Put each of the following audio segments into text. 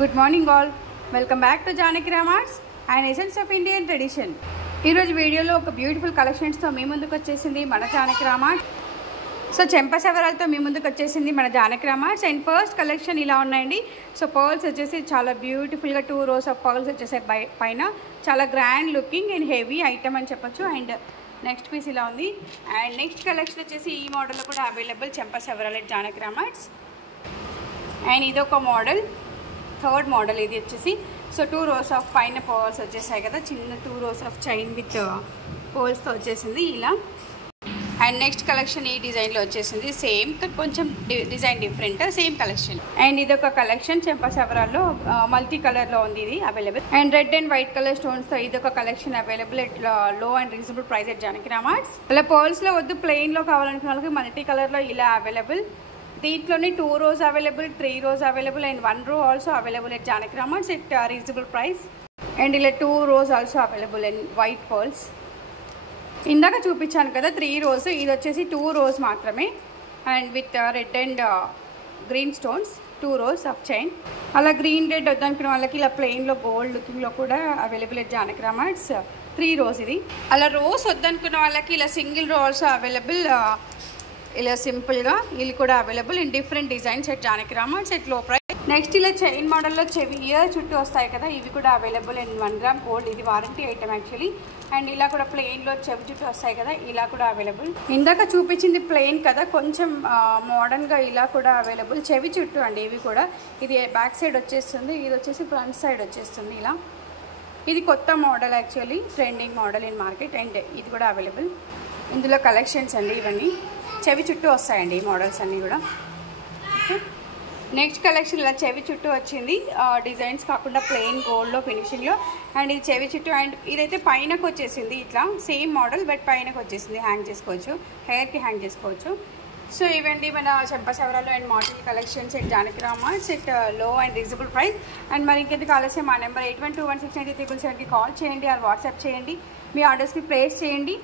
Good morning all. Welcome back to Janaki Ramarts and Essence of Indian Tradition. ఈ రోజు వీడియోలో ఒక beautiful collections తో మీ ముందుకు వచ్చేసింది మన జానకి రామార్ట్స్. సో చెంపసవరాలతో మీ ముందుకు వచ్చేసింది మన జానకి రామార్ట్స్. అండ్ ఫస్ట్ కలెక్షన్ ఇలా ఉన్నాయండి. సో పర్ల్స్ వచ్చేసి చాలా బ్యూటిఫుల్ గా 2 rows ఆఫ్ పర్ల్స్ వచ్చేసాయి పైన. చాలా grand looking and heavy item అని చెప్పొచ్చు. అండ్ నెక్స్ట్ పీస్ ఇలా ఉంది. అండ్ నెక్స్ట్ కలెక్షన్ వచ్చేసి ఈ మోడల్ లో కూడా అవైలబుల్ చెంపసవరాల జానకి రామార్ట్స్. అండ్ ఇది ఒక మోడల్, థర్డ్ మోడల్ ఇది వచ్చేసి. సో 2 rows ఆఫ్ పైన పర్ల్స్ వచ్చేసాయి కదా, చిన్న 2 rows ఆఫ్ చైన్ విత్ పర్ల్స్తో వచ్చేసింది ఇలా. అండ్ నెక్స్ట్ కలెక్షన్ ఈ డిజైన్లో వచ్చేసింది, సేమ్ కొంచెం design different, same collection. And ఇది ఒక కలెక్షన్ చెంపసవరాల్లో మల్టీ కలర్లో ఉంది, ఇది available. And red and white colour స్టోన్స్తో ఇది ఒక collection available at low and reasonable price at Janaki Ramarts. అలా పర్ల్స్లో వద్దు, ప్లెయిన్లో కావాలనుకున్న వాళ్ళకి మల్టీ కలర్లో ఇలా అవైలబుల్. దీంట్లోనే 2 rows available, 3 rows available and 1 row also available at Janaki Ramarts at reasonable price. And ఇలా 2 rows also available and white pearls. ఇందాక చూపించాను కదా 3 rows, ఇది వచ్చేసి 2 rows మాత్రమే. And with red and green stones 2 rows of chain. అలా green red వద్దనుకున్న వాళ్ళకి ఇలా ప్లెయిన్లో గోల్డ్ లుకింగ్లో కూడా అవైలబుల్ ఎట్ జానకి రామార్ట్స్ 3 rows ఇది. అలా రోస్ వద్దనుకున్న వాళ్ళకి ఇలా సింగిల్ రో ఆల్సో అవైలబుల్, ఇలా సింపుల్గా ఇది కూడా available in different designs at Janaki Ramarts at low price. Next ఇలా చైన్ మోడల్లో చెవి ఇయర్ చుట్టూ వస్తాయి కదా, ఇవి కూడా అవైలబుల్ అండ్ 1 gram గోల్డ్, ఇది వారంటీ ఐటమ్ యాక్చువల్లీ. అండ్ ఇలా కూడా ప్లెయిన్లో చెవి చుట్టూ వస్తాయి కదా, ఇలా కూడా అవైలబుల్. ఇందాక చూపించింది ప్లెయిన్ కదా, కొంచెం మోడర్న్గా ఇలా కూడా అవైలబుల్. చెవి చుట్టూ అండి ఇవి కూడా. ఇది బ్యాక్ సైడ్ వచ్చేస్తుంది, ఇది వచ్చేసి ఫ్రంట్ సైడ్ వచ్చేస్తుంది ఇలా. ఇది కొత్త model actually, trending model in market. And ఇది కూడా అవైలబుల్. ఇందులో కలెక్షన్స్ అండి ఇవన్నీ, చెవి చుట్టూ వస్తాయండి ఈ మోడల్స్ అన్నీ కూడా. ఓకే, నెక్స్ట్ కలెక్షన్ ఇలా చెవి చుట్టూ వచ్చింది, డిజైన్స్ కాకుండా ప్లెయిన్ గోల్డ్లో ఫినిషింగ్లో. అండ్ ఇది చెవి చుట్టూ. అండ్ ఇదైతే పైనకు వచ్చేసింది ఇట్లా, సేమ్ మోడల్ బట్ పైనకు వచ్చేసింది, హ్యాంగ్ చేసుకోవచ్చు, హెయిర్కి హ్యాంగ్ చేసుకోవచ్చు. సో ఇవండి మన చెంపసవరాలు and model collections at Janaki Ramarts at low and reasonable price. And మరి ఇంకెందుకు ఆలస్యం, మా నెంబర్ 81216937కి కాల్ చేయండి ఆర్ వాట్సాప్ చేయండి, మీ ఆర్డర్స్కి ప్లేస్ చేయండి.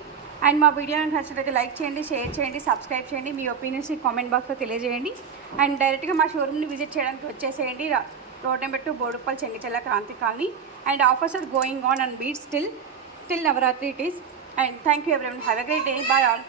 అండ్ మా వీడియోని నచ్చినట్లయితే లైక్ చేయండి, షేర్ చేయండి, సబ్స్క్రైబ్ చేయండి, మీ ఒపీనియన్స్ని కామెంట్ బాక్స్లో తెలియజేయండి. అండ్ డైరెక్ట్గా మా షోరూమ్ని విజిట్ చేయడానికి వచ్చేసేయండి, road number 2 Boduppal Chengicherla Kranti colony. And offers are going on and beats till Navaratri it is. And thank you everyone, have a great day, bye all.